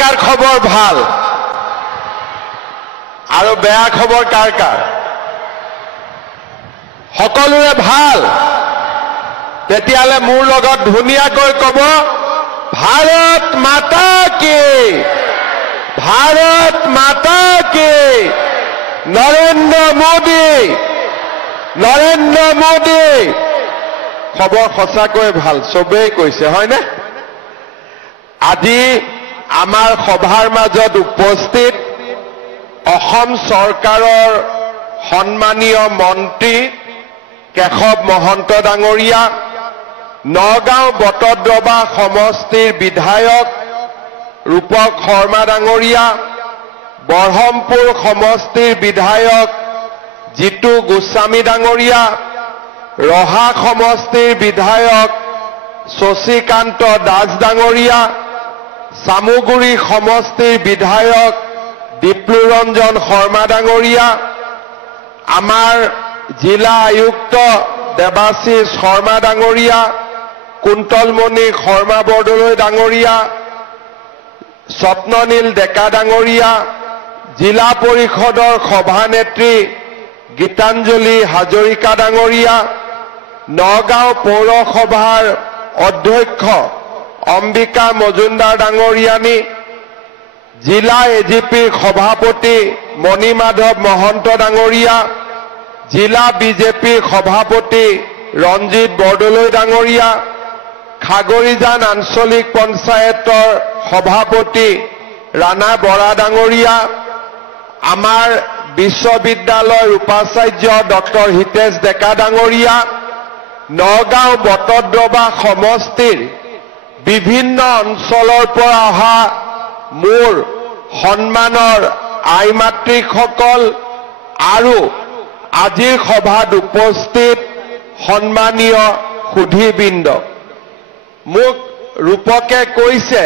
কাৰ খবৰ ভাল আৰু বেয়া খবৰ কাৰ সকলোৰে ভাল তেতিয়ালে মোৰ লগত ধুনীয়াকৈ ক'ব ভাৰত মাতা কি ভাৰত মাতা কি নৰেন্দ্ৰ মোদী খবৰ সঁচাকৈ ভাল চবেই কৈছে হয়নে আজি আমাৰ সভাৰ মাজত উপস্থিত অসম চৰকাৰৰ সন্মানীয় মন্ত্ৰী কেশৱ মহন্ত ডাঙৰীয়া নগাঁও বটদ্ৰৱা সমষ্টিৰ বিধায়ক ৰূপক শৰ্মা ডাঙৰীয়া বৰহমপুৰ সমষ্টিৰ বিধায়ক জিতু গোস্বামী ডাঙৰীয়া ৰহা সমষ্টিৰ বিধায়ক শশীকান্ত দাস ডাঙৰীয়া সামুগুৰি সমষ্টিৰ বিধায়ক দীপ্লুৰঞ্জন শৰ্মা ডাঙৰীয়া আমাৰ জিলা আয়ুক্ত দেৱাশীষ শৰ্মা ডাঙৰীয়া কুন্তলমণি শৰ্মা বৰদলৈ ডাঙৰীয়া স্বপ্ননীল ডেকা ডাঙৰীয়া জিলা পৰিষদৰ সভানেত্ৰী গীতাঞ্জলি হাজৰিকা ডাঙৰীয়া নগাঁও পৌৰসভাৰ অধ্যক্ষ অম্বিকা মজুমদাৰ ডাঙৰীয়ানী জিলা এজিপিৰ সভাপতি মণিমাধৱ মহন্ত ডাঙৰীয়া জিলা বিজেপিৰ সভাপতি ৰঞ্জিত বৰদলৈ ডাঙৰীয়া খাগৰিজান আঞ্চলিক পঞ্চায়তৰ সভাপতি ৰাণা বৰা ডাঙৰীয়া আমাৰ বিশ্ববিদ্যালয়ৰ উপাচাৰ্য ডক্টৰ হিতেশ ডেকা ডাঙৰীয়া নগাঁও বটদ্ৰৱা সমষ্টিৰ বিভিন্ন অঞ্চলৰ পৰা অহা মোৰ সন্মানৰ আই মাতৃসকল আৰু আজিৰ সভাত উপস্থিত সন্মানীয় সুধীবৃন্দ মোক ৰূপকে কৈছে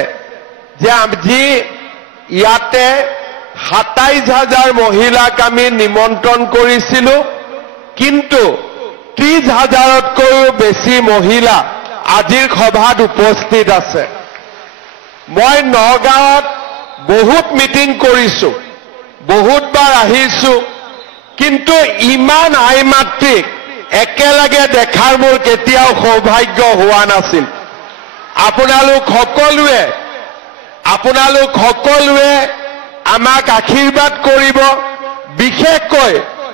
যে আজি ইয়াতে ২৭,০০০ মহিলাক আমি নিমন্ত্ৰণ কৰিছিলোঁ কিন্তু ৩০,০০০তকৈও বেছি মহিলা আজিৰ সভাত উপস্থিত আছে মই নগাঁৱত বহুত মিটিং কৰিছো বহুতবাৰ আহিছো কিন্তু ইমান আই মাতৃক একেলগে দেখাৰ মোৰ কেতিয়াও সৌভাগ্য হোৱা নাছিল আপোনালোক সকলোৱে আমাক আশীৰ্বাদ কৰিব বিশেষকৈ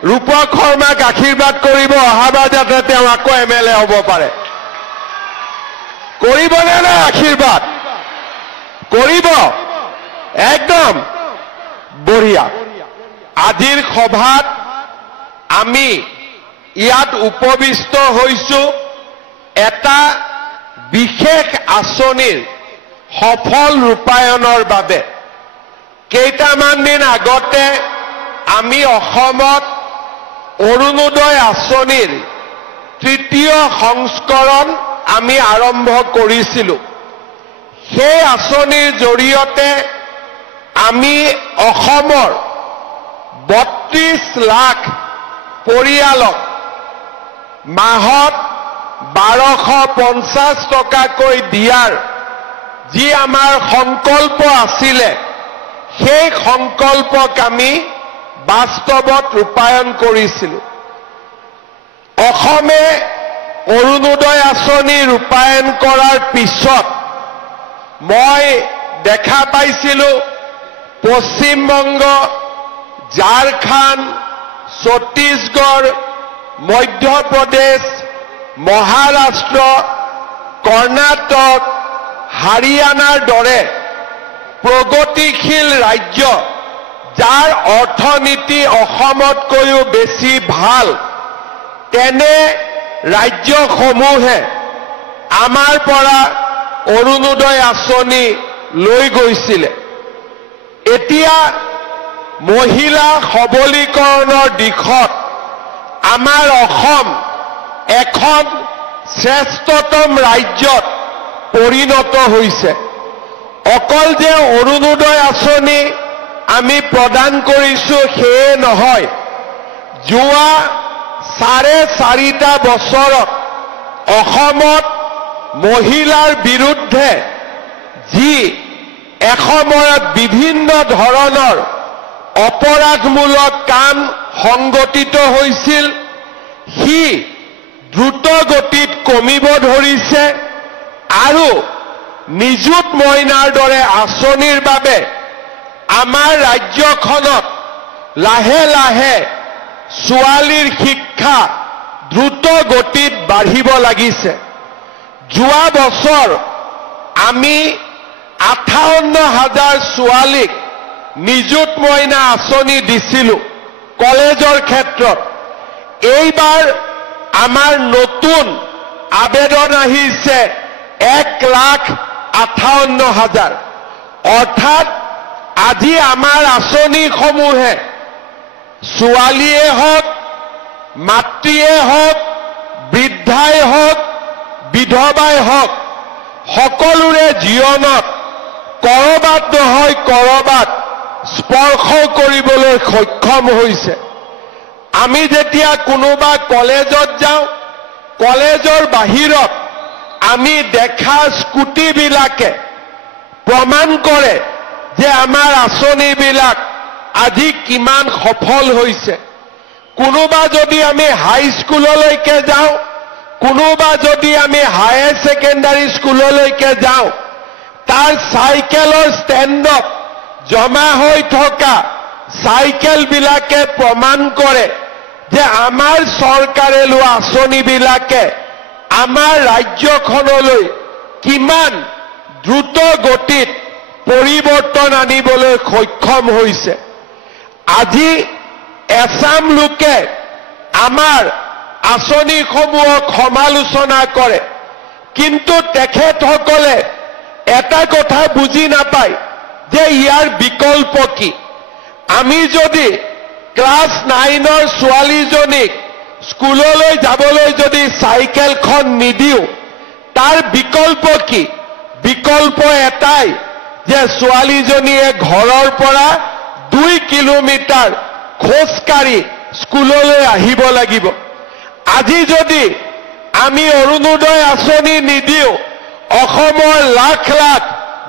ৰূপক শৰ্মাক আশীৰ্বাদ কৰিব অহাবাৰ যাতে তেওঁ আকৌ এমএলএ হ'ব পাৰে কৰিবনে না আশীৰ্বাদ কৰিব একদম বঢ়িয়া আজিৰ সভাত আমি ইয়াত উপবিষ্ট হৈছো এটা বিশেষ আঁচনিৰ সফল ৰূপায়ণৰ বাবে কেইটামান দিন আগতে আমি অসমত অৰুণোদয় আঁচনিৰ তৃতীয় সংস্কৰণ আমি আৰম্ভ কৰিছিলোঁ সেই আঁচনিৰ জৰিয়তে আমি অসমৰ ৩২ লাখ পৰিয়ালক মাহত ১২৫০ টকাকৈ দিয়াৰ যি আমাৰ সংকল্প আছিলে সেই সংকল্পক আমি বাস্তৱত ৰূপায়ণ কৰিছিলোঁ অসমে অৰুণোদয় আঁচনি ৰূপায়ণ কৰাৰ পিছত মই দেখা পাইছিলোঁ পশ্চিমবংগ ঝাৰখণ্ড ছত্তীশগড় মধ্যপ্ৰদেশ মহাৰাষ্ট্ৰ কৰ্ণাটক হাৰিয়ানাৰ দৰে প্ৰগতিশীল ৰাজ্য যাৰ অৰ্থনীতি অসমতকৈও বেছি ভাল তেনে ৰাজ্যসমূহে আমাৰ পৰা অৰুণোদয় আঁচনি লৈ গৈছিলে এতিয়া মহিলা সবলীকৰণৰ দিশত আমাৰ অসম এখন শ্ৰেষ্ঠতম ৰাজ্যত পৰিণত হৈছে অকল যে অৰুণোদয় আঁচনি আমি প্ৰদান কৰিছোঁ সেয়ে নহয় যোৱা ৪.৫ বছৰত অসমত মহিলাৰ বিৰুদ্ধে যি এসময়ত বিভিন্ন ধৰণৰ অপৰাধমূলক কাম সংগঠিত হৈছিল সি দ্ৰুত গতিত কমিব ধৰিছে আৰু নিযুত মইনাৰ দৰে আঁচনিৰ বাবে আমাৰ ৰাজ্যখনত লাহে লাহে ছোৱালীৰ শিক্ষা দ্ৰুত গতিত বাঢ়িব লাগিছে যোৱা বছৰ আমি 58,000 ছোৱালীক নিযুত মইনা আঁচনি দিছিলো কলেজৰ ক্ষেত্ৰত এইবাৰ আমাৰ নতুন আবেদন আহিছে 1,58,000 অৰ্থাৎ আজি আমাৰ আঁচনিসমূহে ছোৱালীয়ে হওক মাতৃয়ে হওক বৃদ্ধাই হওক বিধৱাই হওক সকলোৰে জীৱনত কৰবাত নহয় কৰবাত স্পৰ্শ কৰিবলৈ সক্ষম হৈছে আমি যেতিয়া কোনোবা কলেজত যাওঁ কলেজৰ বাহিৰত আমি দেখা স্কুটিবিলাকে প্ৰমাণ কৰে যে আমাৰ আঁচনিবিলাক আজি কিমান সফল হৈছে কোনোবা যদি আমি হাই স্কুললৈকে যাওঁ কোনোবা যদি আমি হায়াৰ সেকেন্ডাৰী স্কুললৈকে যাওঁ তাৰ সাইকেলৰ ষ্টেণ্ডত জমা হৈ থকা সাইকেলবিলাকে প্ৰমাণ কৰে যে আমাৰ চৰকাৰে লোৱা আঁচনিবিলাকে আমাৰ ৰাজ্যখনলৈ কিমান দ্ৰুত গতিত পৰিৱৰ্তন আনিবলৈ সক্ষম হৈছে আজি এছাম লোকে আমাৰ আঁচনিসমূহক সমালোচনা কৰে কিন্তু তেখেতসকলে এটা কথা বুজি নাপায় যে ইয়াৰ বিকল্প কি আমি যদি ক্লাস 9ৰ ছোৱালীজনীক স্কুললৈ যাবলৈ যদি সাইকেলখন নিদিও তাৰ বিকল্প কি বিকল্প এটাই যে ছোৱালীজনীয়ে ঘৰৰ পৰা 2 কিলোমিটাৰ খোজকাঢ়ি স্কুললৈ আহিব লাগিব আজি যদি আমি অৰুণোদয় আঁচনি নিদিও অসমৰ লাখ লাখ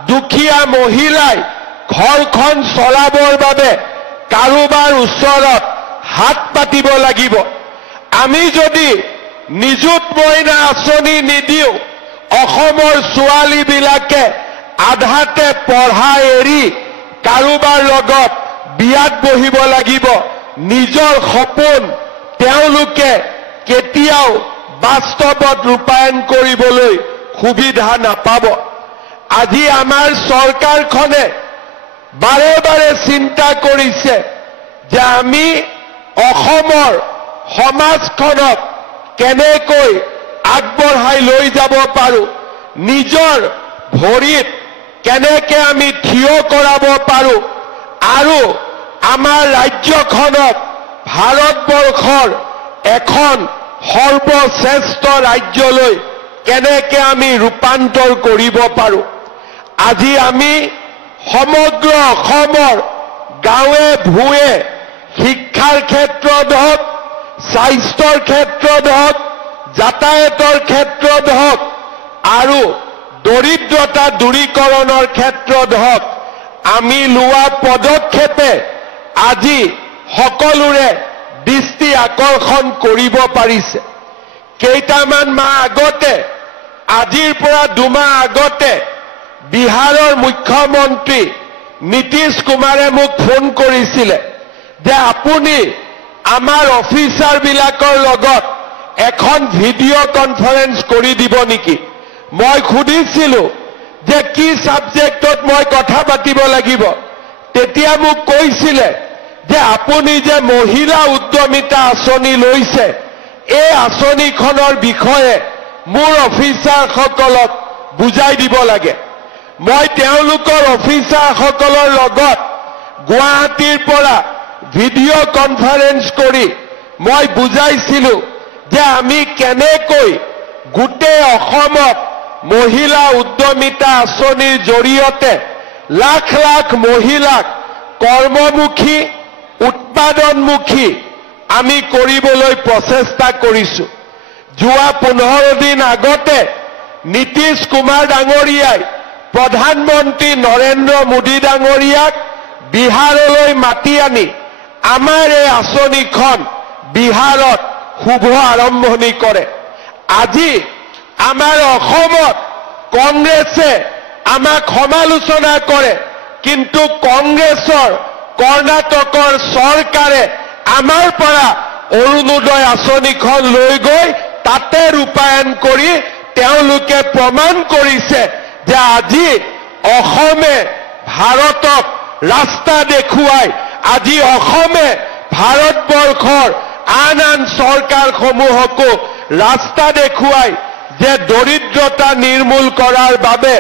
দুখীয়া মহিলাই ঘৰখন চলাবৰ বাবে কাৰোবাৰ ওচৰত হাত পাতিব লাগিব আমি যদি নিযুত মইনা আঁচনি নিদিও অসমৰ ছোৱালীবিলাকে আধাতে পঢ়া এৰি কাৰোবাৰ লগত বিয়াত বহিব লাগিব নিজৰ সপোন তেওঁলোকে কেতিয়াও বাস্তৱত ৰূপায়ণ কৰিবলৈ সুবিধা নাপাব আজি আমাৰ চৰকাৰখনে বাৰে বাৰে চিন্তা কৰিছে যে আমি অসমৰ সমাজখনক কেনেকৈ আগবঢ়াই লৈ যাব পাৰো নিজৰ ভৰিত কেনেকৈ আমি থিয় কৰাব পাৰো আৰু আমাৰ ৰাজ্যখনক ভাৰতবৰ্ষৰ এখন সৰ্বশ্ৰেষ্ঠ ৰাজ্যলৈ কেনেকৈ আমি ৰূপান্তৰ কৰিব পাৰো আজি আমি সমগ্ৰ অসমৰ গাঁৱে ভূঞে শিক্ষাৰ ক্ষেত্ৰত হওক স্বাস্থ্যৰ ক্ষেত্ৰত হওক যাতায়াতৰ ক্ষেত্ৰত হওক আৰু দৰিদ্ৰতা দূৰীকৰণৰ ক্ষেত্ৰত হওক আমি লোৱা পদক্ষেপে আজি সকলোৰে দৃষ্টি আকৰ্ষণ কৰিব পাৰিছে কেইটামান মাহ আগতে আজিৰ পৰা 2 মাহ আগতে বিহাৰৰ মুখ্যমন্ত্ৰী নীতিশ কুমাৰে মোক ফোন কৰিছিলে যে আপুনি আমাৰ অফিচাৰবিলাকৰ লগত এখন ভিডিঅ' কনফাৰেন্স কৰি দিব নেকি মই খুদিছিলো যে কি সাবজেক্টত মই কথা পাতিব লাগিব তেতিয়া মোক কৈছিলে যে আপুনি যে মহিলা উদ্যমিতা আঁচনি লৈছে এই আঁচনিখনৰ বিষয়ে মোৰ অফিচাৰসকলক বুজাই দিব লাগে মই তেওঁলোকৰ অফিচাৰসকলৰ লগত গুৱাহাটীৰ পৰা ভিডিঅ' কনফাৰেন্স কৰি মই বুজাইছিলো যে আমি কেনেকৈ গোটেই অসমত মহিলা উদ্যমিতা আঁচনিৰ জৰিয়তে লাখ লাখ মহিলাক কৰ্মমুখী উৎপাদনমুখী আমি কৰিবলৈ প্ৰচেষ্টা কৰিছো যোৱা 15 দিন আগতে নীতিশ কুমাৰ ডাঙৰীয়াই প্ৰধানমন্ত্ৰী নৰেন্দ্ৰ মোদী ডাঙৰীয়াক বিহাৰলৈ মাতি আনি আমাৰ এই আঁচনিখন বিহাৰত শুভ আৰম্ভণি কৰে। আজি আমাৰ অসমত কংগ্ৰেছে আমাক সমালোচনা কৰে, কিন্তু কংগ্ৰেছৰ কৰ্ণাটকৰ চৰকাৰে আমাৰ পৰা অৰুণোদয় আঁচনিখন লৈ গৈ তাতে ৰূপায়ণ কৰি তেওঁলোকে প্ৰমাণ কৰিছে যে আজি অসমে ভাৰতক ৰাস্তা দেখুৱাই, আজি অসমে ভাৰতবৰ্ষৰ আন আন চৰকাৰসমূহকো ৰাস্তা দেখুৱাই যে দৰিদ্ৰতা নিৰ্মূল কৰাৰ বাবে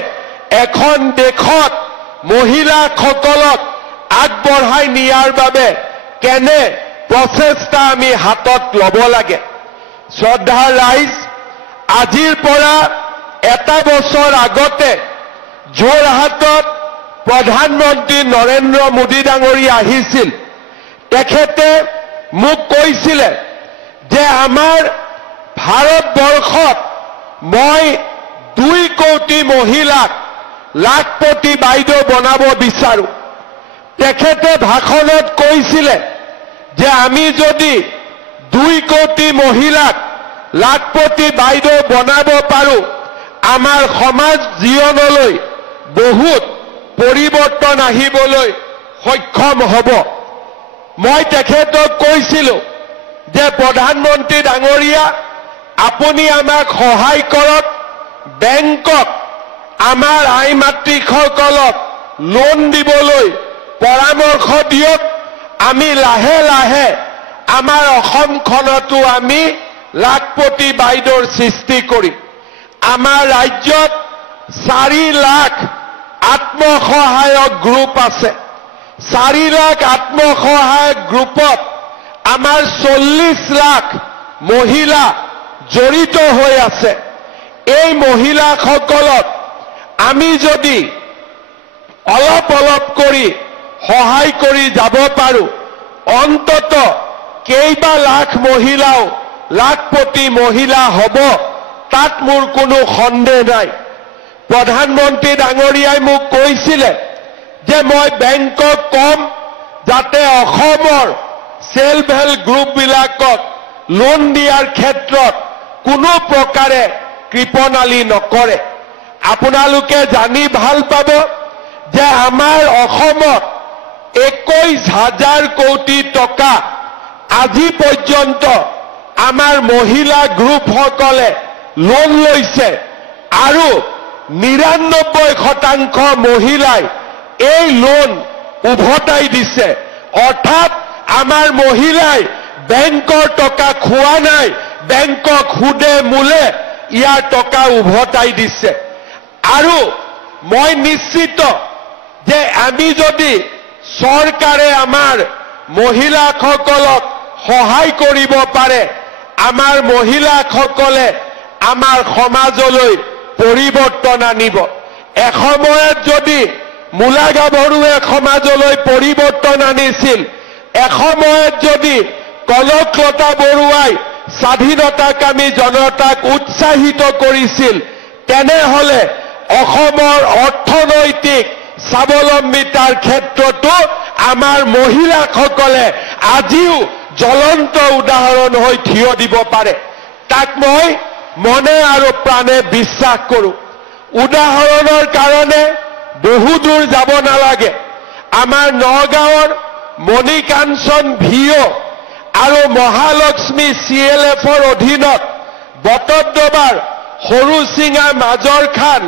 এখন দেশত মহিলাসকলক আগবঢ়াই নিয়াৰ বাবে কেনে প্ৰচেষ্টা আমি হাতত ল'ব লাগে। শ্ৰদ্ধাৰ ৰাইজ, আজিৰ পৰা এটা বছৰ আগতে যোৰহাটত প্ৰধানমন্ত্ৰী নৰেন্দ্ৰ মোদী ডাঙৰীয়া আহিছিল। তেখেতে মোক কৈছিলে যে আমাৰ ভাৰতবৰ্ষত মই 2 কোটি মহিলাক লাখপতি বাইদেউ বনাব বিচাৰো। তেখেতে ভাষণত কৈছিলে যে আমি যদি 2 কোটি মহিলাক লাখপতি বাইদেউ বনাব পাৰো, আমাৰ সমাজ জীৱনলৈ বহুত পৰিৱৰ্তন আহিবলৈ সক্ষম হ'ব। মই তেখেতক কৈছিলো যে প্ৰধানমন্ত্ৰী ডাঙৰীয়া, আপুনি আমাক সহায় কৰক, বেংকক আমাৰ আই মাতৃসকলক লোন দিবলৈ পৰামৰ্শ দিয়ক। আমি লাহে লাহে আমাৰ অসমখনতো আমি লাখপতি বাইদেউৰ সৃষ্টি কৰিম। আমাৰ ৰাজ্যত 4 লাখ আত্মসহায়ক গ্ৰুপ আছে। 4 লাখ আত্মসহায়ক গ্ৰুপত আমাৰ 40 লাখ মহিলা জড়িত হৈ আছে। এই মহিলাসকলক আমি যদি অলপ অলপ কৰি সহায় কৰি যাব পাৰো, অন্তত কেইবা লাখ মহিলাও লাখপতি মহিলা হ'ব, তাত মোৰ কোনো সন্দেহ নাই। প্ৰধানমন্ত্ৰী ডাঙৰীয়াই মোক কৈছিলে যে মই বেংকক কম যাতে অসমৰ সেল্ফ হেল্প গ্ৰুপবিলাকক লোন দিয়াৰ ক্ষেত্ৰত কোনো প্ৰকাৰে কৃপণালী নকৰে। আপোনালোকে জানি ভাল পাব যে আমাৰ অসমত 21,000 কোটি টকা আজি পৰ্যন্ত আমাৰ মহিলা গ্ৰুপসকলে লোন লৈছে আৰু 99% মহিলাই এই লোন উভতাই দিছে। অৰ্থাৎ আমাৰ মহিলাই বেংকৰ টকা খোৱা নাই, বেংকক সুদে মূলে ইয়াৰ টকা উভতাই দিছে। আৰু মই নিশ্চিত যে আমি যদি চৰকাৰে আমাৰ মহিলাসকলক সহায় কৰিব পাৰে, আমাৰ মহিলাসকলে আমাৰ সমাজলৈ পৰিৱৰ্তন আনিব। এসময়ত যদি মূলা গাভৰুৱে সমাজলৈ পৰিৱৰ্তন আনিছিল, এসময়ত যদি কনকলতা বৰুৱাই স্বাধীনতাকামী জনতাক উৎসাহিত কৰিছিল, তেনেহলে অসমৰ অৰ্থনৈতিক স্বাৱলম্বিতাৰ ক্ষেত্ৰতো আমাৰ মহিলাসকলে আজিও জ্বলন্ত উদাহৰণ হৈ থিয় দিব পাৰে। তাক মই মনে আৰু প্ৰাণে বিশ্বাস কৰোঁ। উদাহৰণৰ কাৰণে বহু দূৰ যাব নালাগে। আমাৰ নগাঁৱৰ মণিকাঞ্চন ভিঅ আৰু মহালক্ষ্মী CLFৰ অধীনত বটদ্ৰবাৰ সৰুচিঙা মাজৰ খান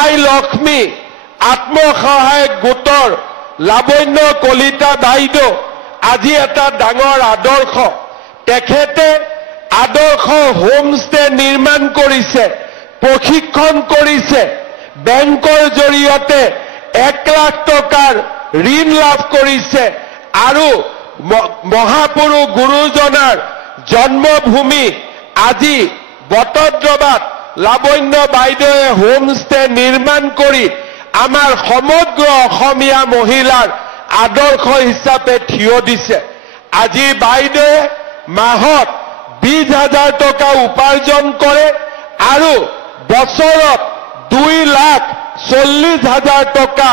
আই লক্ষ্মী আত্মসহায়ক গোটৰ লাবণ্য কলিতা বাইদেউ আজি এটা ডাঙৰ আদৰ্শ। তেখেতে আদৰ্শ হোমষ্টে নিৰ্মাণ কৰিছে, প্ৰশিক্ষণ কৰিছে, বেংকৰ জৰিয়তে 1 লাখ টকাৰ ঋণ লাভ কৰিছে আৰু মহাপুৰুষ গুৰুজনাৰ জন্মভূমি আজি বটদ্ৰবাত লাবণ্য বাইদেৱে হোমষ্টে নিৰ্মাণ কৰি আমাৰ সমগ্ৰ অসমীয়া মহিলাৰ আদৰ্শ হিচাপে থিয় দিছে। আজি বাইদেৱে মাহত 20,000 টকা উপাৰ্জন কৰে আৰু বছৰত 2 লাখ 40,000 টকা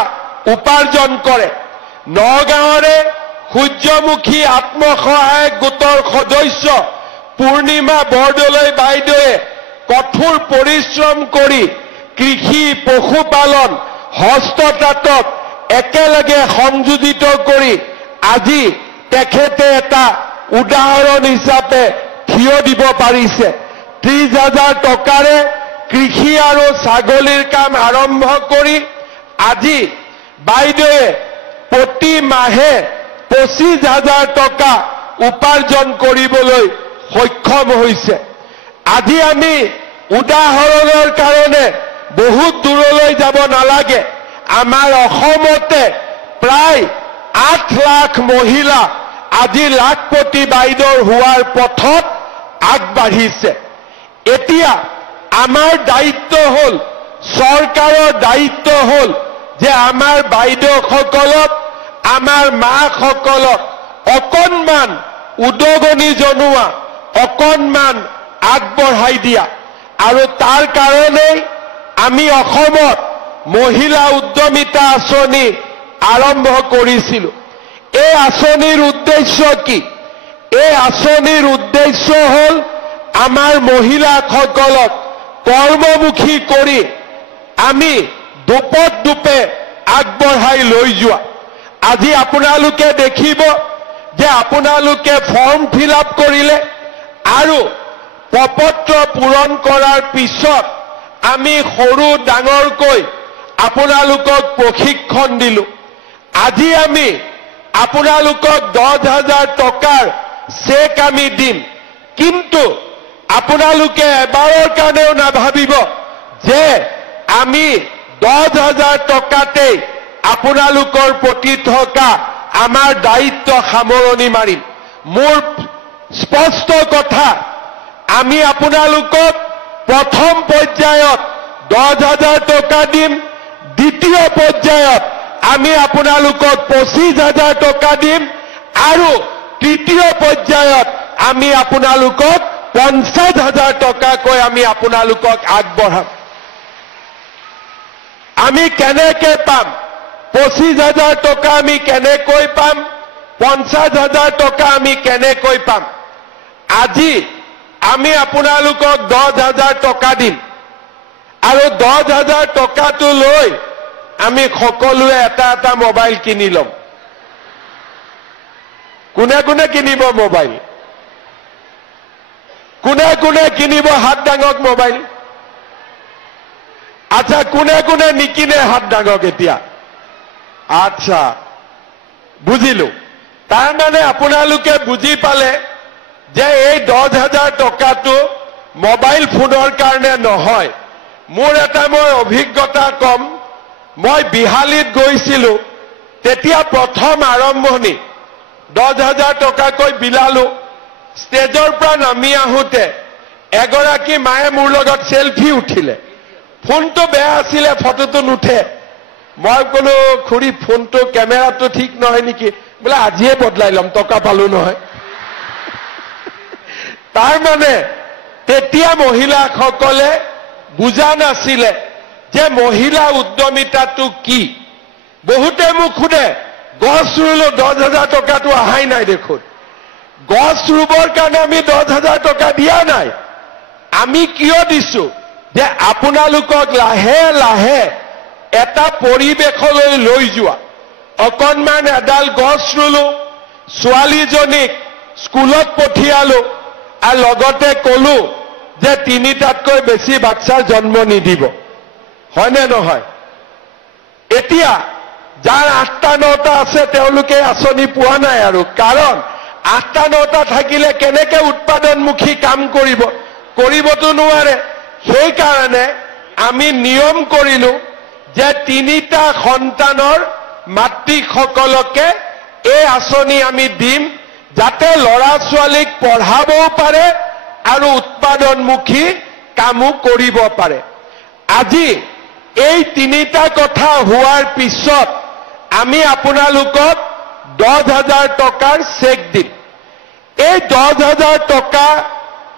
উপাৰ্জন কৰে। নগাঁৱৰে সূৰ্যমুখী আত্মসহায়ক গোটৰ সদস্য পূৰ্ণিমা বৰদলৈ বাইদেৱে কঠোৰ পৰিশ্ৰম কৰি কৃষি পশুপালন হস্ততাঁতক একেলগে সংযোজিত কৰি আজি তেখেতে এটা উদাহৰণ হিচাপে থিয় দিব পাৰিছে। 30,000 টকাৰে কৃষি আৰু ছাগলীৰ কাম আৰম্ভ কৰি আজি বাইদেৱে প্ৰতি মাহে 25,000 টকা উপাৰ্জন কৰিবলৈ সক্ষম হৈছে। আজি আমি উদাহৰণৰ কাৰণে বহুত দূৰলৈ যাব নালাগে। আমাৰ অসমতে প্ৰায় 8 লাখ মহিলা আজি লাখপতি বাইদেউৰ হোৱাৰ পথত আগবাঢ়িছে। এতিয়া আমাৰ দায়িত্ব হ'ল, চৰকাৰৰ দায়িত্ব হ'ল যে আমাৰ বাইদেউসকলক, আমাৰ মাসকলক অকণমান উদগনি জনোৱা, অকণমান আগবঢ়াই দিয়া। আৰু তাৰ কাৰণেই আমি অসমত মহিলা উদ্যমিতা আঁচনি আৰম্ভ কৰিছিলোঁ। এই আঁচনিৰ উদ্দেশ্য কি? এই আঁচনিৰ উদ্দেশ্য হ'ল আমাৰ মহিলাসকলক কৰ্মমুখী কৰি আমি দুপত দুপে আগবঢ়াই লৈ যোৱা। আজি আপোনালোকে দেখিব যে আপোনালোকে ফৰ্ম ফিল আপ কৰিলে আৰু প্ৰপত্ৰ পূৰণ কৰাৰ পিছত আমি সৰু ডাঙৰকৈ আপোনালোকক প্ৰশিক্ষণ দিলোঁ। আজি আমি আপোনালোকক 10,000 টকাৰ চেক আমি দিম। কিন্তু আপোনালোকে এবাৰৰ কাৰণেও নাভাবিব যে আমি 10,000 টকাতেই আপোনালোকৰ প্ৰতি থকা আমাৰ দায়িত্ব সামৰণি মাৰিম। মোৰ স্পষ্ট কথা, আমি আপোনালোকক প্ৰথম পৰ্যায়ত 10,000 টকা দিম, দ্বিতীয় পৰ্যায়ত আমি আপোনালোকক 25,000 টকা দিম আৰু তৃতীয় পৰ্যায়ত আমি আপোনালোকক 50,000 টকাকৈ আমি আপোনালোকক আগবঢ়াম। আমি কেনেকৈ পাম? 25,000 টকা আমি কেনেকৈ পাম? 50,000 টকা আমি কেনেকৈ পাম? আজি আমি আপোনালোকক 10,000 টকা দিম আৰু 10,000 টকাটো লৈ আমি সকলোৱে এটা এটা মোবাইল কিনি ল'ম। কোনে কোনে কিনিব মোবাইল? কোনে কোনে কিনিব? হাত দাঙক মোবাইল। আচ্ছা, কোনে কোনে নিকিনে? হাত দাঙক এতিয়া। আচ্ছা, বুজিলো। তাৰমানে আপোনালোকে বুজি পালে যে এই 10,000 টকাটো মোবাইল ফোনৰ কাৰণে নহয়। মোৰ এটা মই অভিজ্ঞতা কম। মই বিহালীত গৈছিলোঁ, তেতিয়া প্ৰথম আৰম্ভণি 10,000 টকাকৈ বিলালো। ষ্টেজৰ পৰা নামি আহোঁতে এগৰাকী মায়ে মোৰ লগত চেলফি উঠিলে। ফোনটো বেয়া আছিলে, ফটোটো নুঠে। মই ক'লো, খুৰী ফোনটো কেমেৰাটো ঠিক নহয় নেকি? বোলে আজিয়ে বদলাই ল'ম, টকা পালো নহয়। তাৰমানে তেতিয়া মহিলাসকলে বুজা নাছিলে যে মহিলা উদ্যমিতাটো কি। বহুতে মোক সোধে, গছ ৰুলো 10,000 টকাটো অহাই নাই দেখোন। গছ ৰুবৰ কাৰণে আমি 10,000 টকা দিয়া নাই। আমি কিয় দিছো? যে আপোনালোকক লাহে লাহে এটা পৰিৱেশলৈ লৈ যোৱা। অকণমান এডাল গছ ৰুলো, ছোৱালীজনীক স্কুলত পঠিয়ালো আৰু লগতে ক'লো যে 3টাতকৈ বেছি বাচ্চাৰ জন্ম নিদিব। হয়নে নহয়? এতিয়া যাৰ 8টা 9টা আছে তেওঁলোকে আঁচনি পোৱা নাই আৰু। কাৰণ 8টা 9টা থাকিলে কেনেকৈ উৎপাদনমুখী কাম কৰিব? কৰিবতো নোৱাৰে। সেইকাৰণে আমি নিয়ম কৰিলোঁ যে 3টা সন্তানৰ মাতৃসকলকে এই আঁচনি আমি দিম, যাতে ল'ৰা ছোৱালীক পঢ়াবও পাৰে আৰু উৎপাদনমুখী কামো কৰিব পাৰে। আজি এই 3টা কথা হোৱাৰ পিছত আমি আপোনালোকক 10,000 টকাৰ চেক দিম। এই 10,000 টকা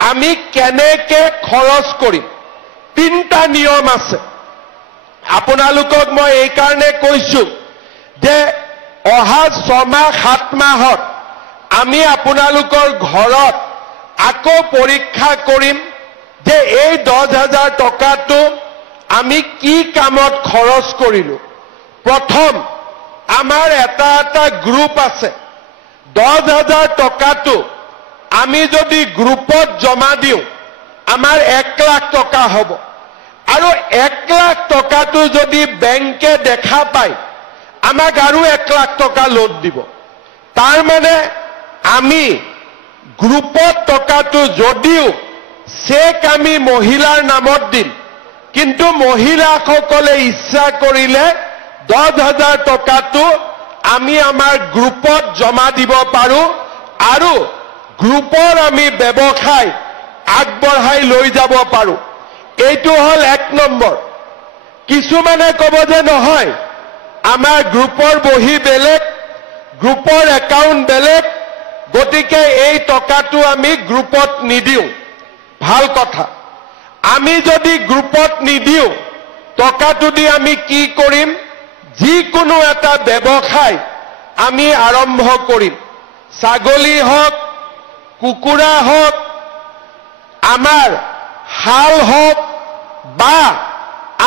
আমি কেনেকৈ খৰচ কৰিম? 3টা নিয়ম আছে। আপোনালোকক মই এই কাৰণে কৈছো যে অহা 6 মাহ 7 মাহত আমি আপোনালোকৰ ঘৰত আকৌ পৰীক্ষা কৰিম যে এই 10,000 টকাটো আমি কি কামত খৰচ কৰিলো। প্ৰথম আমাৰ এটা গ্ৰুপ আছে 10,000 টকাটো আমি যদি গ্ৰুপত জমা দিওঁ আমাৰ 1 লাখ টকা হ'ব আৰু 1 লাখ টকাটো যদি বেংকে দেখা পায় আমাক আৰু 1 লাখ টকা লোন দিব। তাৰ মানে আমি গ্ৰুপত টকাটো যদিও চেক আমি মহিলাৰ নামত দিম কিন্তু মহিলাসকলে ইচ্ছা কৰিলে 10,000 টকাটো আমি আমাৰ গ্ৰুপত জমা দিব পাৰো আৰু গ্ৰুপৰ আমি ব্যৱসায় আগবঢ়াই লৈ যাব পাৰো। এইটো হল 1 নম্বৰ। কিছুমানে ক'ব যে নহয় আমাৰ গ্ৰুপৰ বহি বেলেগ গ্ৰুপৰ একাউণ্ট বেলেগ গতিকে এই টকাটো আমি গ্ৰুপত নিদিওঁ। ভাল কথা। আমি যদি গ্ৰুপত নিদিওঁ টকাটো দি আমি কি কৰিম যিকোনো এটা ব্যৱসায় আমি আৰম্ভ কৰিম। ছাগলী হওক কুকুৰা হওক আমাৰ হাল হওক বা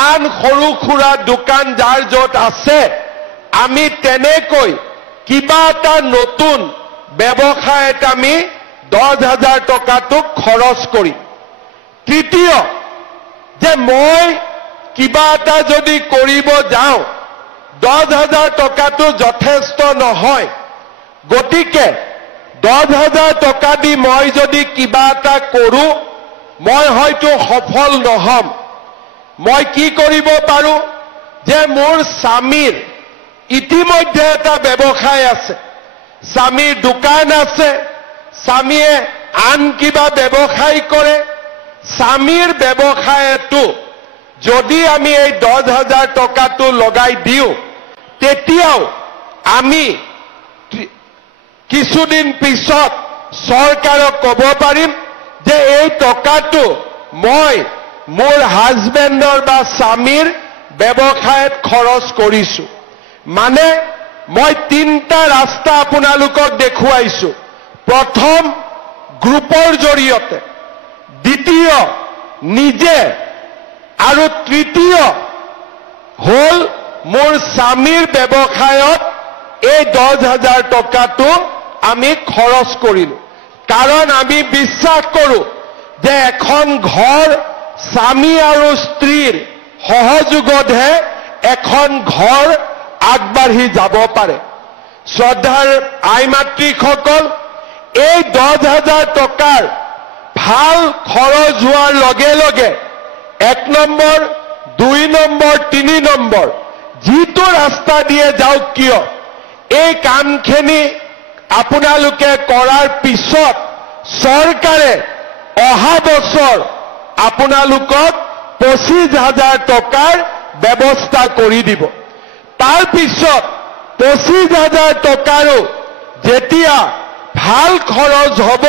আন সৰু সুৰা দোকান যাৰ য'ত আছে আমি তেনেকৈ কিবা এটা নতুন ব্যৱসায়ত আমি 10,000 টকাটো খৰচ কৰিম। তৃতীয় যে মই কিবা এটা যদি কৰিব যাওঁ 10,000 টকাটো যথেষ্ট নহয় গতিকে 10,000 টকা দি মই যদি কিবা এটা কৰো মই হয়তো সফল নহম। মই কি কৰিব পাৰো যে মোৰ স্বামীৰ ইতিমধ্যে এটা ব্যৱসায় আছে, স্বামীৰ দোকান আছে, স্বামীয়ে আন কিবা ব্যৱসায় কৰে, স্বামীৰ ব্যৱসায়টো যদি আমি এই 10,000 টকাটো লগাই দিওঁ তেতিয়াও আমি কিছুদিন পিছত চৰকাৰক ক'ব পাৰিম যে এই টকাটো মই মোৰ হাজবেণ্ডৰ বা স্বামীৰ ব্যৱসায়ত খৰচ কৰিছো। মানে মই 3টা ৰাস্তা আপোনালোকক দেখুৱাইছো। প্ৰথম গ্ৰুপৰ জৰিয়তে, দ্বিতীয় নিজে আৰু তৃতীয় হল মোৰ স্বামীৰ ব্যৱসায়ত এই 10,000 টকাটো আমি খৰচ কৰিলো। কাৰণ আমি বিশ্বাস কৰো যে এখন ঘৰ স্বামী আৰু স্ত্ৰীৰ সহযোগতহে এখন ঘৰ আগবাঢ়ি যাব পাৰে। শ্ৰদ্ধাৰ আই মাতৃসকল, এই 10,000 টকাৰ ভাল খৰচ হোৱাৰ লগে লগে 1 নম্বৰ 2 নম্বৰ 3 নম্বৰ যিটো ৰাস্তা দিয়ে যাওক কিয় এই কামখিনি আপোনালোকে কৰাৰ পিছত চৰকাৰে অহা বছৰ আপোনালোকক 25,000 টকাৰ ব্যৱস্থা কৰি দিব। তাৰ পিছত 25,000 টকাৰো যেতিয়া ভাল খৰচ হ'ব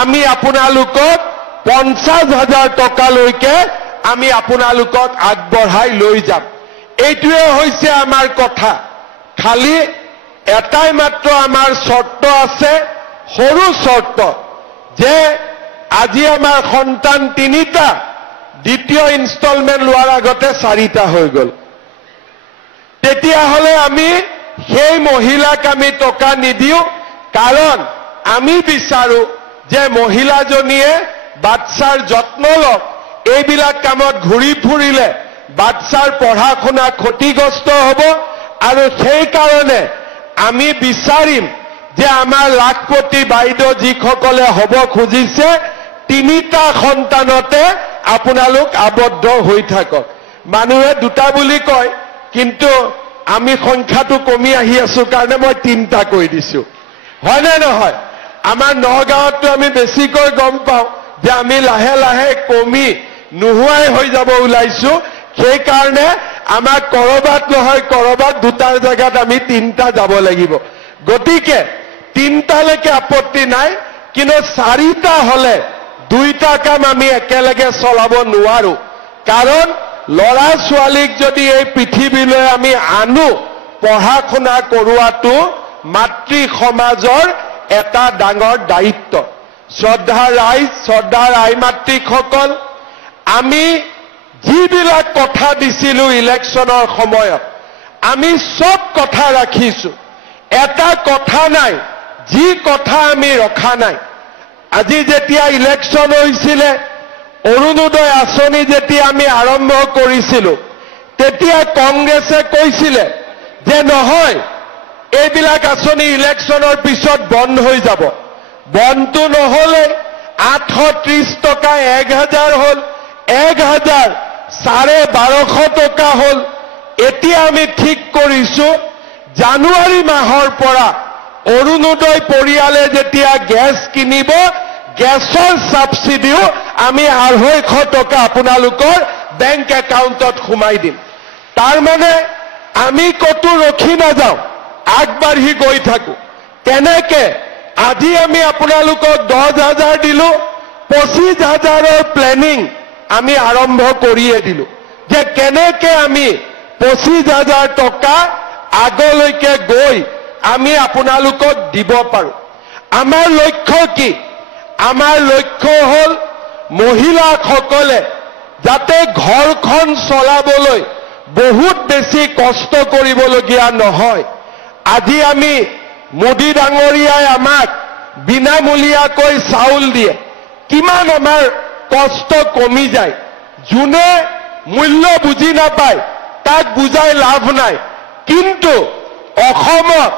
আমি আপোনালোকক 50,000 টকালৈকে আমি আপোনালোকক আগবঢ়াই লৈ যাম। এইটোৱে হৈছে আমাৰ কথা। খালি এটাই মাত্ৰ আমাৰ চৰ্ত আছে, সৰু চৰ্ত, যে আজি আমাৰ সন্তান 3টা, দ্বিতীয় ইনষ্টলমেণ্ট লোৱাৰ আগতে 4টা হৈ গ'ল। তেতিয়াহ'লে আমি সেই মহিলাক আমি টকা নিদিওঁ, কাৰণ আমি বিচাৰো যে মহিলাজনীয়ে বাচ্চাৰ যত্ন লওক। এইবিলাক কামত ঘূৰি ফুৰিলে বাচ্চাৰ পঢ়া শুনা ক্ষতিগ্ৰস্ত হ'ব আৰু সেইকাৰণে আমি বিচাৰিম যে আমাৰ লাখপতি বাইদেউ যিসকলে হ'ব খুজিছে 3টা সন্তানতে আপোনালোক আবদ্ধ হৈ থাকক। মানুহে 2টা বুলি কয় কিন্তু আমি সংখ্যাটো কমি আহি আছো কাৰণে মই 3টা কৈ দিছো, হয় নে নহয়? আমাৰ নগাঁৱতটো আমি বেছিকৈ গম পাওঁ যে আমি লাহে লাহে কমি নোহোৱাই হৈ যাব ওলাইছো। সেইকাৰণে আমাৰ কৰবাত নহয় কৰবাত 2টাৰ জেগাত আমি 3টা যাব লাগিব। গতিকে 3টালৈকে আপত্তি নাই, কিন্তু 4টা হলে 2টা কাম আমি একেলগে চলাব নোৱাৰো। কাৰণ লৰা ছোৱালীক যদি এই পৃথিৱীলৈ আমি আনো পঢ়া শুনা কৰোৱাটো মাতৃ সমাজৰ এটা ডাঙৰ দায়িত্ব শ্ৰদ্ধাৰ আই মাতৃসকল আমি যিবিলাক কথা দিছিলো ইলেকশ্যনৰ সময়ত আমি সব কথা ৰাখিছো এটা কথা নাই যি কথা আমি ৰখা নাই আজি যেতিয়া ইলেকশ্যন হৈছিল অৰুণোদয় আঁচনি যেতিয়া আমি আৰম্ভ কৰিছিলো তেতিয়া কংগ্ৰেছে কৈছিল যে নহয় এইবিলাক আঁচনি ইলেকশ্যনৰ পিছত বন্ধ হৈ যাব বন্ধ নহলে 830 টকা 1000 হল 1000 1250 টকা হল এতিয়া আমি ঠিক কৰিছো জানুৱাৰী মাহৰ পৰা অৰুণোদয় পৰিয়ালে যেতিয়া গ্যাস কিনিব গ্যাসৰ সাবসিডিও আমি 250 টকা আপোনালোকৰ বেংক একাউণ্টত সোমাই দিম তাৰ মানে আমি কত ৰখি নাযাও আগবাঢ়ি গৈ থাকো তেনেকে আজি আমি আপোনালোকক 10000 দিলো 25000ৰ প্ল্যানিং আমি আৰম্ভ কৰিয়ে দিলো যে কেনেকে আমি 25000 টকা আগলৈকে গৈ আমি আপোনালোকক দিব পাৰো আমাৰ লক্ষ্য কি আমাৰ লক্ষ্য হল মহিলাসকলে যাতে ঘৰখন চলাবলৈ বহুত বেছি কষ্ট কৰিবলগীয়া নহয় আজি আমি মোদী ডাঙৰীয়াই আমাক বিনামূলীয়াকৈ চাউল দিয়ে কিমান আমাৰ কষ্ট কমি যায় যোনে মূল্য বুজি নাপায় তাক বুজাই লাভ নাই কিন্তু অসমত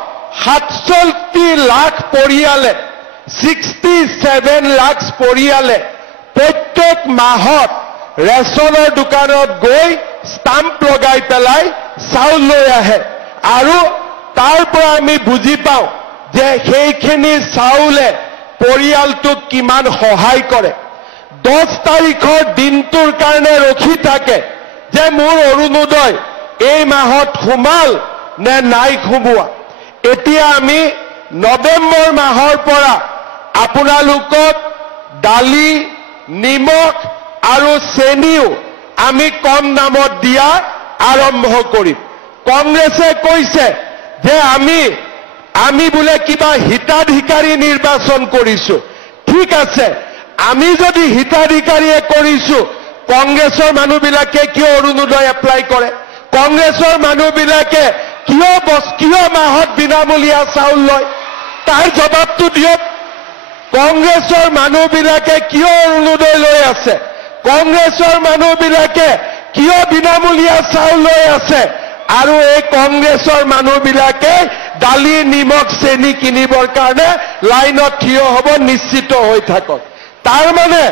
67 লাখ পৰিয়ালে 67 লাখ পৰিয়ালে প্ৰত্যেক মাহত ৰেচনৰ দোকানত গৈ ষ্টাম্প লগাই পেলাই চাউল লৈ আহে আৰু তাৰ পৰা আমি বুজি পাওঁ যে সেইখিনি চাউলে পৰিয়ালটোক কিমান সহায় কৰে 10 তাৰিখৰ দিনটোৰ কাৰণে ৰখি থাকে যে মোৰ অৰুণোদয় এই মাহত সোমাল নে নাই সোমোৱা এতিয়া আমি নৱেম্বৰ মাহৰ পৰা আপোনালোকক দালি নিমখ আৰু চেনিও আমি কম দামত দিয়া আৰম্ভ কৰিম কংগ্ৰেছে কৈছে যে আমি বোলে কিবা হিতাধিকাৰী নিৰ্বাচন কৰিছো ঠিক আছে আমি যদি হিতাধিকাৰীয়ে কৰিছো কংগ্ৰেছৰ মানুহবিলাকে কিয় অৰুণোদয় এপ্লাই কৰে কংগ্ৰেছৰ মানুহবিলাকে কিয় মাহত বিনামূলীয়া চাউল লয় তাৰ জবাবটো দিয়ক কংগ্ৰেছৰ মানুহবিলাকে কিয় অৰুণোদয় লৈ আছে কংগ্ৰেছৰ মানুহবিলাকে কিয় বিনামূলীয়া চাউল লৈ আছে আৰু এই কংগ্ৰেছৰ মানুহবিলাকে দালি নিমখ চেনি কিনিবৰ কাৰণে লাইনত থিয় হ'ব নিশ্চিত হৈ থাকক তাৰ মানে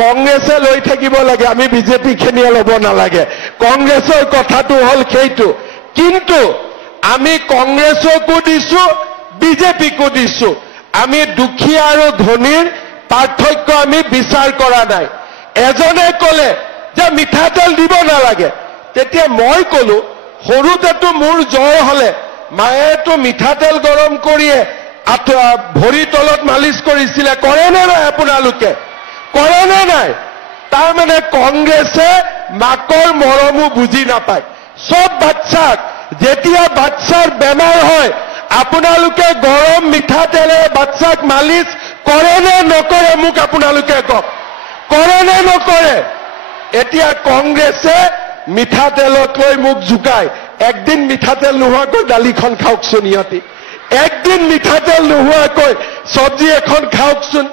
কংগ্ৰেছে লৈ থাকিব লাগে আমি বিজেপি খিনিয়ে ল'ব নালাগে কংগ্ৰেছৰ কথাটো হল সেইটো কিন্তু আমি কংগ্ৰেছকো দিছো বিজেপিকো দিছো আমি দুখীয়া আৰু ধনীৰ পাৰ্থক্য আমি বিচাৰ কৰা নাই এজনে কলে যে মিঠাতেল দিব নালাগে তেতিয়া মই কলো সৰুতেতো মোৰ জ্বৰ হলে মায়েতো মিঠাতেল গৰম কৰিয়ে ভৰি তলত মালিচ কৰিছিলে কৰে নে নাই আপোনালোকে কৰে নে নাই তাৰ মানে কংগ্ৰেছে মাকৰ মৰমো বুজি নাপায় সব বাচ্চাক যেতিয়া বাচ্চাৰ বেমাৰ হয় আপোনালোকে গৰম মিঠাতেলে বাচ্চাক মালিচ কৰে নে নকৰে মোক আপোনালোকে কওক কৰে নে নকৰে এতিয়া কংগ্ৰেছে মিঠাতেলক লৈ মুখ জুকায় একদিন মিঠাতেল নোহোৱাকৈ দালিখন খাওকচোন ইহঁতি একদিন মিঠাতেল নোহোৱাকৈ চব্জি এখন খাওকচোন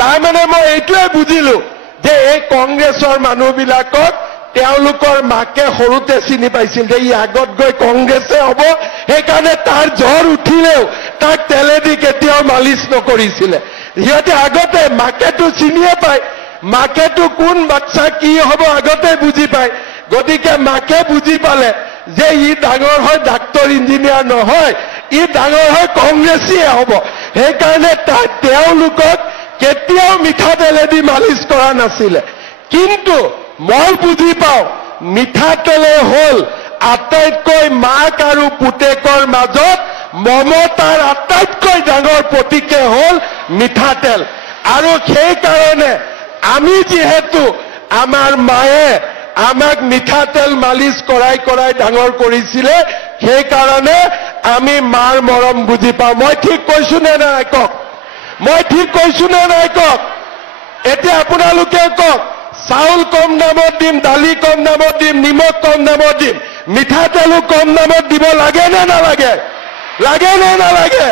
তাৰ মানে মই এইটোৱে বুজিলো যে এই কংগ্ৰেছৰ মানুহবিলাকক তেওঁলোকৰ মাকে সৰুতে চিনি পাইছিল যে ই আগত গৈ কংগ্ৰেছে হ'ব সেইকাৰণে তাৰ জ্বৰ উঠিলেও তাক তেলেদি কেতিয়াও মালিচ নকৰিছিলে সিহঁতে আগতে মাকেতো চিনিয়ে পায় মাকেতো কোন বাচ্চা কি হ'ব আগতে বুজি পায় গতিকে মাকে বুজি পালে যে ই ডাঙৰ হয় ডাক্তৰ ইঞ্জিনিয়াৰ নহয় ই ডাঙৰ হয় কংগ্ৰেছীয়ে হ'ব সেইকাৰণে তেওঁলোকক কেতিয়াও মিঠাতেলেদি মালিচ কৰা নাছিলে কিন্তু মই বুজি পাওঁ মিঠাতেলে হল আটাইতকৈ মাক আৰু পুতেকৰ মাজত মমতাৰ আটাইতকৈ ডাঙৰ প্ৰতীকে হল মিঠাতেল আৰু সেই কাৰণে আমি যেহেতু আমাৰ মায়ে আমাক মিঠাতেল মালিচ কৰাই কৰাই ডাঙৰ কৰিছিলে সেইকাৰণে আমি মাৰ মৰম বুজি পাওঁ মই ঠিক কৈছো নে নাই কওক মই ঠিক কৈছো নে নাই কওক এতিয়া আপোনালোকে কওক চাউল কম দামত দিম দালি কম দামত দিম নিমখ কম দামত দিম মিঠাতেলো কম দামত দিব লাগে নে নালাগে লাগে নে নালাগে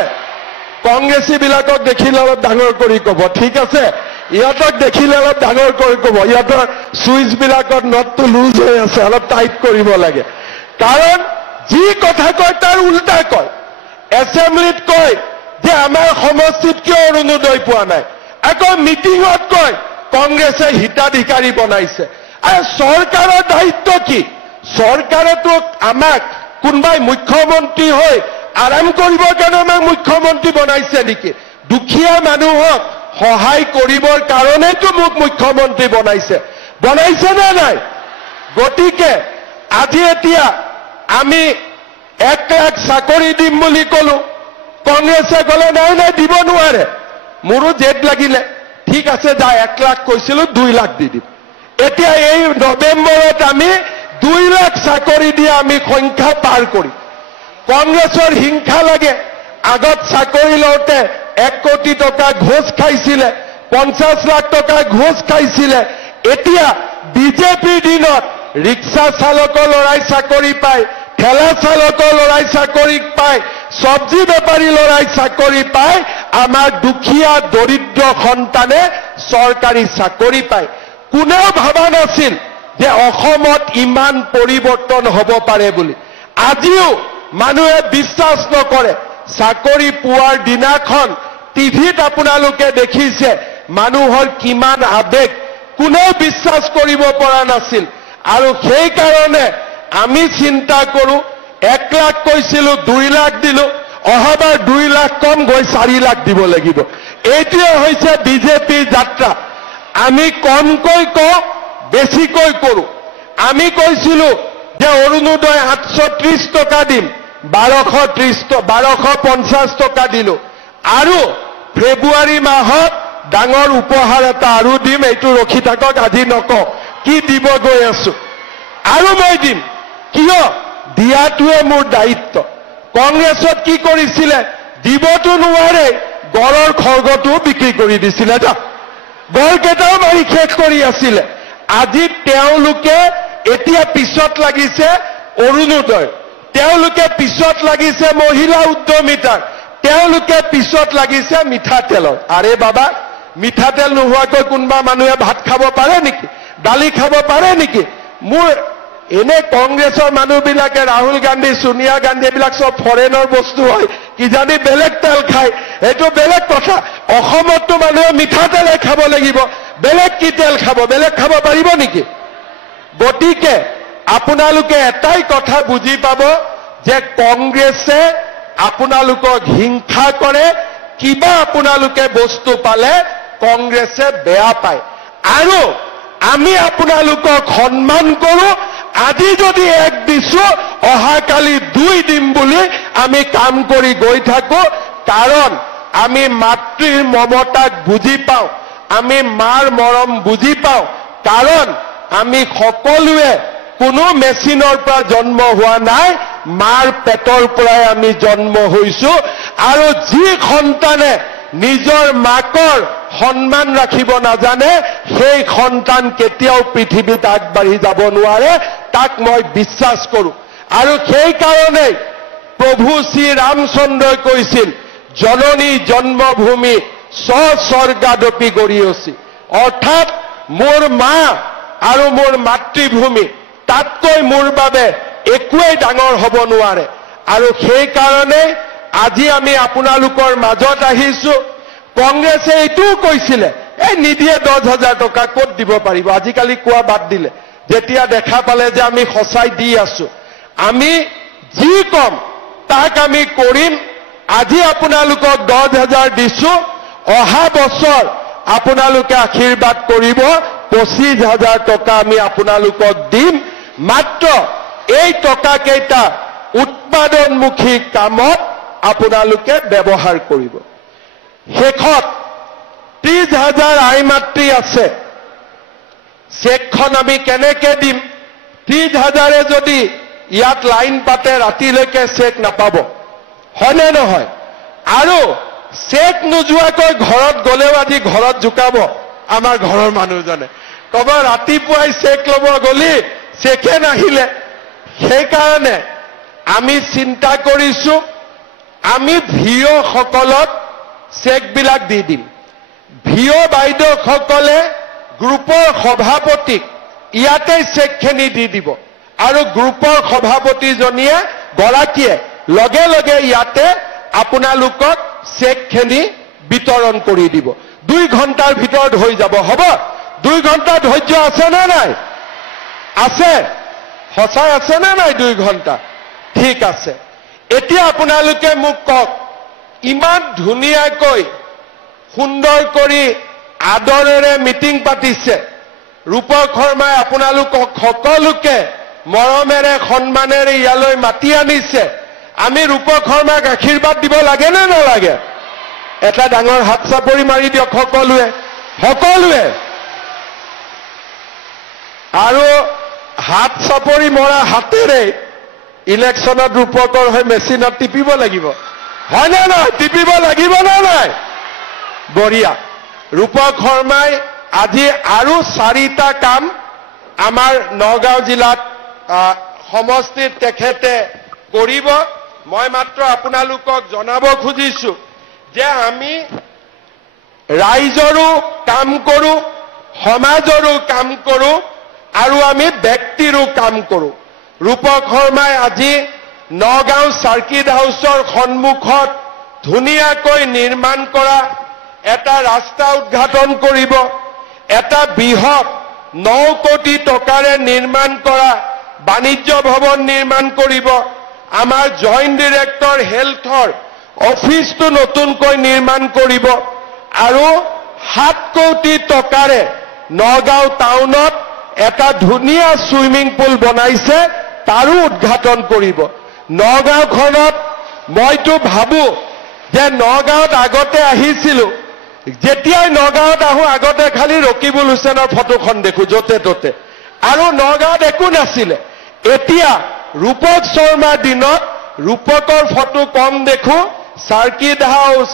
কংগ্ৰেছী বিলাকক দেখিলে অলপ ডাঙৰ কৰি ক'ব ঠিক আছে ইহঁতক দেখিলে অলপ ডাঙৰ কৰি ক'ব ইহঁতৰ সুইচ বিলাকত নটটো লুজ হৈ আছে অলপ টাইট কৰিব লাগে কাৰণ যি কথা কয় তাৰ উল্টা কয় এছেম্বলিত কয় যে আমাৰ সমষ্টিত কিয় অৰুণোদয় পোৱা নাই আকৌ মিটিঙত কয় কংগ্ৰেছে হিতাধিকাৰী বনাইছে আৰু চৰকাৰৰ দায়িত্ব কি চৰকাৰেতো আমাক কোনবাই মুখ্যমন্ত্ৰী হৈ আৰাম কৰিবৰ কাৰণে আমাক মুখ্যমন্ত্ৰী বনাইছে নেকি দুখীয়া মানুহক সহায় কৰিবৰ কাৰণেতো মোক মুখ্যমন্ত্ৰী বনাইছে নে নাই গতিকে আজি এতিয়া আমি 1 লাখ চাকৰি দিম বুলি কলো কংগ্ৰেছে ক'লে নাই নাই দিব নোৱাৰে মোৰো জেদ লাগিলে ঠিক আছে যা 1 লাখ কৈছিলো 2 লাখ দি দিম এতিয়া এই নৱেম্বৰত আমি 2 লাখ চাকৰি দি আমি সংখ্যা পাৰ কৰিম কংগ্ৰেছৰ হিংসা লাগে আগত চাকৰি লওঁতে 1 কোটি টকা ঘোষ খাইছিলে 50 লাখ টকা ঘোষ খাইছিলে এতিয়া বিজেপিৰ দিনত ৰিক্সা চালকৰ লৰাই চাকৰি পায় ঠেলা চালকৰ লৰাই চাকৰি পায় সবজি বেপাৰী লৰাই চাকৰি পায় আমাৰ দুখীয়া দৰিদ্ৰ সন্তানে চৰকাৰী চাকৰি পায় কোনেও ভাবা নাছিল যে অসমত ইমান পৰিৱৰ্তন হ'ব পাৰে বুলি আজিও মানুহে বিশ্বাস নকৰে চাকৰি পোৱাৰ দিনাখন টিভিত আপোনালোকে দেখিছে মানুহৰ কিমান আবেগ কোনেও বিশ্বাস কৰিব পৰা নাছিল আৰু সেই কাৰণে আমি চিন্তা কৰো 1 লাখ কৈছিলো 2 লাখ দিলো অহাবাৰ 2 লাখ কম গৈ 4 লাখ দিব লাগিব এইটোৱে হৈছে বিজেপিৰ যাত্ৰা আমি কমকৈ কওঁ বেছিকৈ কৰো আমি কৈছিলো যে অৰুণোদয় 830 টকা দিম 1250 টকা দিলো আৰু ফেব্ৰুৱাৰী মাহত ডাঙৰ উপহাৰ এটা আৰু দিম এইটো ৰখি থাকক আজি নকওঁ কি দিব গৈ আছো আৰু মই দিম কিয় দিয়াটোৱে মোৰ দায়িত্ব কংগ্ৰেছত কি কৰিছিলে দিবতো নোৱাৰে গড়ৰ খৰ্গটো বিক্ৰী কৰি দিছিলে যা গড়কেইটাও মাৰি শেষ কৰি আছিলে আজি তেওঁলোকে এতিয়া পিছত লাগিছে অৰুণোদয় তেওঁলোকে পিছত লাগিছে মহিলা উদ্যমিতাৰ তেওঁলোকে পিছত লাগিছে মিঠাতেলৰ আৰে বাবা মিঠাতেল নোহোৱাকৈ কোনবা মানুহে ভাত খাব পাৰে নেকি দালি খাব পাৰে নেকি মোৰ এনে কংগ্ৰেছৰ মানুহবিলাকে ৰাহুল গান্ধী সোনিয়া গান্ধী বিলাক সব ফৰেনৰ বস্তু হয় কি জানি বেলেগ তেল খায় এইটো বেলেগ কথা অসমতো মানুহে মিঠাতেল খাব লাগিব বেলেগ কি তেল খাব বেলেগ খাব পাৰিব নেকি গতিকে আপোনালোকে এটাই কথা বুজি পাব যে কংগ্ৰেছে আপোনালোকক হিংসা কৰে কিবা আপোনালোকে বস্তু পালে কংগ্ৰেছে বেয়া পায় আৰু আমি আপোনালোকক সন্মান কৰো আজি যদি 1 দিছো অহাকালি 2 দিম বুলি আমি কাম কৰি গৈ থাকো কাৰণ আমি মাতৃৰ মমতাক বুজি পাওঁ আমি মাৰ মৰম বুজি পাওঁ কাৰণ আমি সকলোৱে কোনো মেচিনৰ পৰা জন্ম হোৱা নাই মাৰ পেটৰ পৰাই আমি জন্ম হৈছো আৰু যি সন্তানে নিজৰ মাকৰ সন্মান ৰাখিব নাজানে সেই সন্তান কেতিয়াও পৃথিৱীত আগবাঢ়ি যাব নোৱাৰে তাক মই বিশ্বাস কৰো আৰু সেই কাৰণে প্ৰভু শ্ৰী ৰামচন্দ্ৰই কৈছিল জননী জন্মভূমি স্বৰ্গাদপি গৰিয়সী অৰ্থাৎ মোৰ মা আৰু মোৰ মাতৃভূমি তাতকৈ মোৰ বাবে একোৱেই ডাঙৰ হ'ব নোৱাৰে আৰু সেই কাৰণে আজি আমি আপোনালোকৰ মাজত আহিছো কংগ্ৰেছে এইটোও কৈছিলে এই নিদিয়ে 10,000 টকা ক'ত দিব পাৰিব আজিকালি কোৱা বাদ দিলে যেতিয়া দেখা পালে যে আমি সঁচাই দি আছো আমি যি কম তাক আমি কৰিম আজি আপোনালোকক 10,000 দিছো অহা বছৰ আপোনালোকে আশীৰ্বাদ কৰিব 25,000 টকা আমি আপোনালোকক দিম মাত্ৰ এই টকা কেইটা উৎপাদনমুখী কামত আপোনালোকে ব্যৱহাৰ কৰিব শেষত 30,000 আই মাতৃ আছে চেকখন আমি কেনেকৈ দিম 30,000 যদি ইয়াত লাইন পাতে ৰাতিলৈকে চেক নাপাব, হয়নে নহয়? আৰু চেক নোযোৱাকৈ ঘৰত গ'লেও আজি ঘৰত জোকাব আমাৰ ঘৰৰ মানুহজনে, ক'ব ৰাতিপুৱাই চেক ল'ব গলি চেকে নাহিলে। সেইকাৰণে আমি চিন্তা কৰিছো আমি ভিঅ সকলক চেকবিলাক দি দিম। ভিঅ বাইদেউসকলে গ্ৰুপৰ সভাপতিক ইয়াতে চেকখিনি দি দিব আৰু গ্ৰুপৰ সভাপতিজনীয়ে গৰাকীয়ে লগে লগে ইয়াতে আপোনালোকক চেকখিনি বিতৰণ কৰি দিব। 2 ঘণ্টাৰ ভিতৰত হৈ যাব। হ'ব? 2 ঘণ্টা ধৈৰ্য আছে নে নাই? আছে? সঁচাই আছে নে নাই 2 ঘণ্টা? ঠিক আছে। এতিয়া আপোনালোকে মোক কওক, ইমান ধুনীয়াকৈ সুন্দৰ কৰি আদৰেৰে মিটিং পাতিছে, ৰূপক শৰ্মাই আপোনালোকক সকলোকে মৰমেৰে সন্মানেৰে ইয়ালৈ মাতি আনিছে। আমি ৰূপক শৰ্মাক আশীৰ্বাদ দিব লাগে নে নালাগে? এটা ডাঙৰ হাত চাপৰি মাৰি দিয়ক সকলোৱে, সকলোৱে। আৰু হাত চাপৰি মৰা হাতেৰে ইলেকশ্যনত ৰূপকৰ হৈ মেচিনত টিপিব লাগিব, হয়নে নহয়? টিপিব লাগিব নে নাই? বঢ়িয়া। ৰূপক শৰ্মাই আজি আৰু 4টা কাম আমাৰ নগাঁও জিলাত সমষ্টিত তেখেতে কৰিব। মই মাত্ৰ আপোনালোকক জনাব খুজিছো যে আমি ৰাইজৰো কাম কৰো, সমাজৰো কাম কৰো আৰু আমি ব্যক্তিৰো কাম কৰো। ৰূপক শৰ্মাই আজি নগাঁও চাৰ্কিট হাউচৰ সন্মুখত ধুনীয়াকৈ নিৰ্মাণ কৰা এটা ৰাস্তা উদ্ঘাটন কৰিব, এটা বৃহৎ 9 কোটি টকাৰে নিৰ্মাণ কৰা বাণিজ্য ভৱন নিৰ্মাণ কৰিব, আমাৰ জইণ্ট ডিৰেক্টৰ হেল্থৰ অফিচটো নতুনকৈ নিৰ্মাণ কৰিব আৰু 7 কোটি টকাৰে নগাঁও টাউনত এটা ধুনীয়া সুইমিং পুল বনাইছে, তাৰো উদ্ঘাটন কৰিব। নগাঁওখনত মইতো ভাবো যে নগাঁৱত আগতে আহিছিলো, যেতিয়াই নগাঁৱত আহো আগতে খালি ৰকিবুল হুছেইনৰ ফটোখন দেখো য'তে ত'তে, আৰু নগাঁৱত একো নাছিলে। এতিয়া ৰূপক শৰ্মাৰ দিনত ৰূপকৰ ফটো কম দেখো, চাৰ্কিট হাউচ,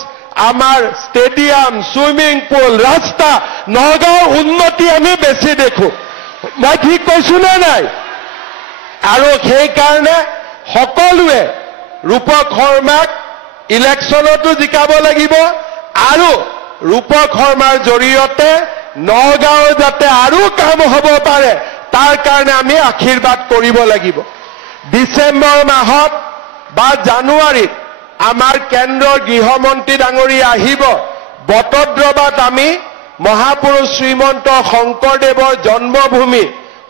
আমাৰ ষ্টেডিয়াম, সুইমিং পুল, ৰাস্তা, নগাঁৱৰ উন্নতি আমি বেছি দেখো। মই ঠিক কৈছো নে নাই? আৰু সেইকাৰণে সকলোৱে ৰূপক শৰ্মাক ইলেকশ্যনতো জিকাব লাগিব আৰু ৰূপক শৰ্মাৰ জৰিয়তে নগাঁৱৰ যাতে আৰু কাম হ'ব পাৰে তাৰ কাৰণে আমি আশীৰ্বাদ কৰিব লাগিব। ডিচেম্বৰ মাহত বা জানুৱাৰীত আমাৰ কেন্দ্ৰৰ গৃহমন্ত্ৰী ডাঙৰীয়া আহিব। বটদ্ৰৱাত আমি মহাপুৰুষ শ্ৰীমন্ত শংকৰদেৱৰ জন্মভূমি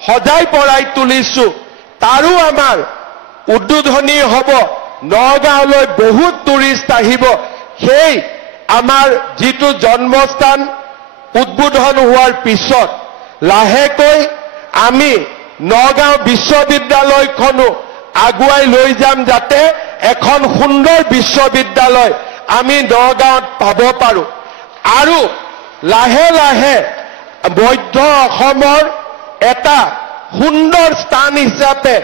সজাই পৰাই তুলিছো, তাৰো আমাৰ উদ্বোধনী হ'ব। নগাঁৱলৈ বহুত টুৰিষ্ট আহিব। সেই আমাৰ যিটো জন্মস্থান উদ্বোধন হোৱাৰ পিছত লাহেকৈ আমি নগাঁও বিশ্ববিদ্যালয়খনো আগুৱাই লৈ যাম, যাতে এখন সুন্দৰ বিশ্ববিদ্যালয় আমি নগাঁৱত পাব পাৰো। আৰু লাহে লাহে মধ্য অসমৰ এটা সুন্দৰ স্থান হিচাপে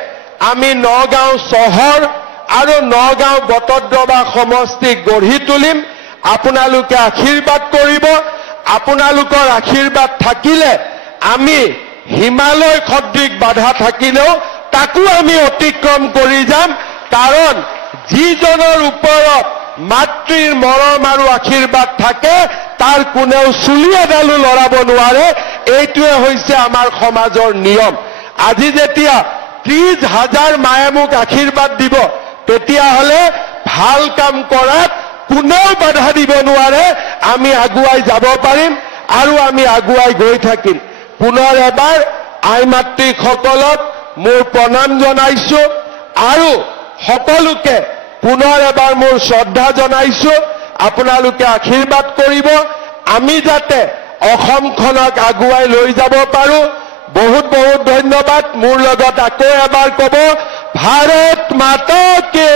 আমি নগাঁও চহৰ আৰু নগাঁও বটদ্ৰৱা সমষ্টিক গঢ়ি তুলিম। আপোনালোকে আশীৰ্বাদ কৰিব। আপোনালোকৰ আশীৰ্বাদ থাকিলে আমি হিমালয় সদৃশ বাধা থাকিলেও তাকো আমি অতিক্ৰম কৰি যাম, কাৰণ যিজনৰ ওপৰত মাতৃৰ মৰম আৰু আশীৰ্বাদ থাকে তাৰ কোনেও চুলি এডালো লৰাব নোৱাৰে। এইটোৱে হৈছে আমাৰ সমাজৰ নিয়ম। আজি যেতিয়া 30,000 মায়ে মোক আশীৰ্বাদ দিব, তেতিয়াহ'লে ভাল কাম কৰাত কোনেও বাধা দিব নোৱাৰে। আমি আগুৱাই যাব পাৰিম আৰু আমি আগুৱাই গৈ থাকিম। পুনৰ এবাৰ আই মাতৃসকলক মোৰ প্ৰণাম জনাইছো আৰু সকলোকে পুনৰ এবাৰ মোৰ শ্ৰদ্ধা জনাইছো। আপোনালোকে আশীৰ্বাদ কৰিব, আমি যাতে অসমখনক আগুৱাই লৈ যাব পাৰো। বহুত বহুত ধন্যবাদ। মোৰ লগত আকৌ এবাৰ ক'ব, ভাৰত মাতা কি।